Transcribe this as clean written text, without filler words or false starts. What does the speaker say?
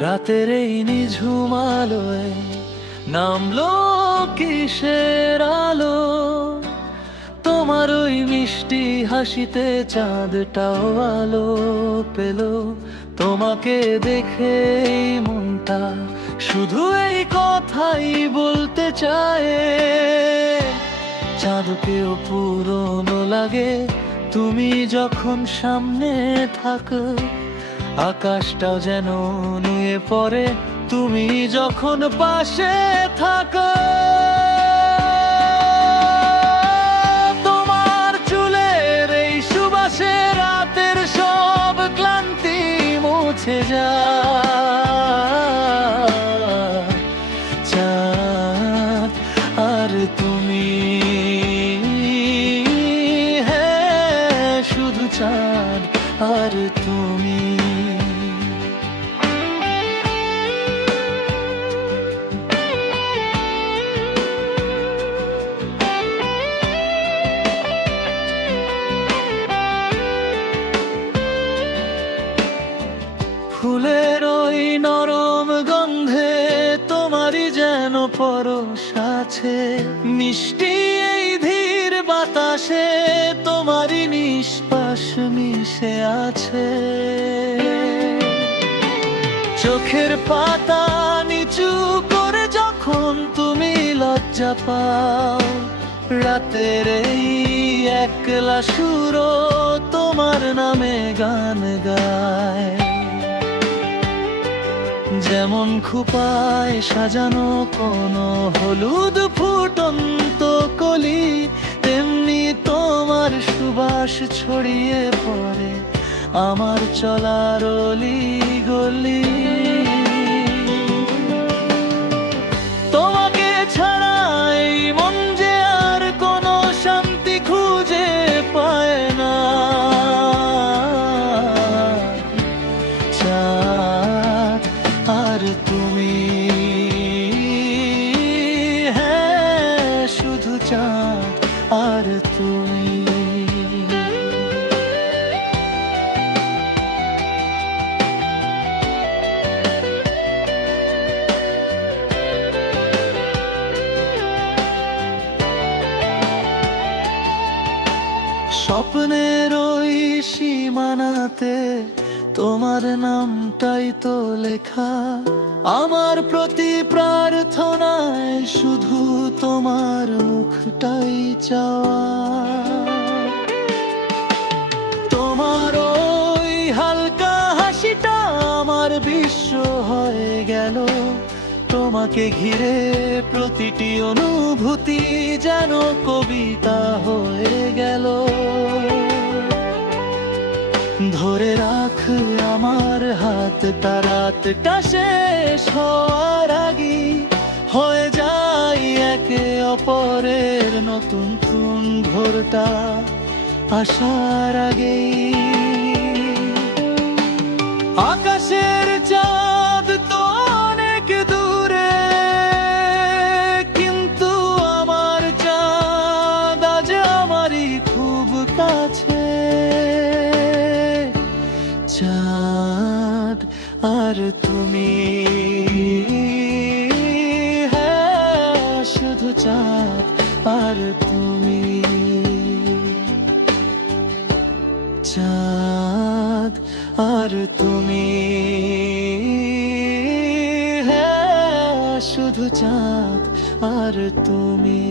রাতের এই নিঝুম আলোয় নামলো কিসের আলো? তোমার ওই মিষ্টি হাসিতে চাঁদটাও আলো পেল। তোমাকে দেখে এই মনটা শুধু এই কথাই বলতে চায়, চাঁদকেও পুরনো লাগে তুমি যখন সামনে থাকো। আকাশটাও যেন নুয়ে পড়ে তুমি যখন পাশে থাকো। তোমার চুলের এই সুবাসে রাতের সব ক্লান্তি মুছে যায়। চাঁদ আর তুমি, হ্যাঁ শুধু চাঁদ আর তুমি। ফুলের ওই নরম গন্ধে তোমারই যেন পরশ আছে, মিষ্টি এই ধীর বাতাসে তোমারই নিঃশ্বাস মিশে আছে। চোখের পাতা নিচু করে যখন তুমি লজ্জা পাও, রাতের এই একলা সুরও তোমার নামে গান গায়। যেমন খোঁপায় সাজানো কোনো হলুদ ফুটন্ত কলি, তেমনি তোমার সুবাস ছড়িয়ে পড়ে আমার চলার অলি গলি। তোমাকে ছাড়া এই মন যে আর কোনো শান্তি খুঁজে পায় না। চাঁদ আর তুমি, হ্যাঁ শুধু চাঁদ আর তুমি। স্বপ্নের ওই সীমানাতে তোমার নামটাই তো লেখা, আমার প্রতি প্রার্থনায় শুধু তোমার মুখটাই চাওয়া। তোমার ওই হালকা হাসিটা আমার বিশ্ব হয়ে গেল, তোমাকে ঘিরে প্রতিটি অনুভূতি যেন কবিতা হয়ে গেল। ধরে রাখ আমার হাতটা, রাতটা শেষ হওয়ার আগে হয়ে যায় একে অপরের নতুন ভোরটা আসার আগেই। আকাশের চাঁদ তো অনেক দূরে, কিন্তু আমার চাঁদ আজ আমারই খুব কাছে। চাঁদ আর তুমি, হ্যাঁ শুধু চাঁদ আর তুমি। চাঁদ আর তুমি, হ্যাঁ শুধু চাঁদ আর তুমি।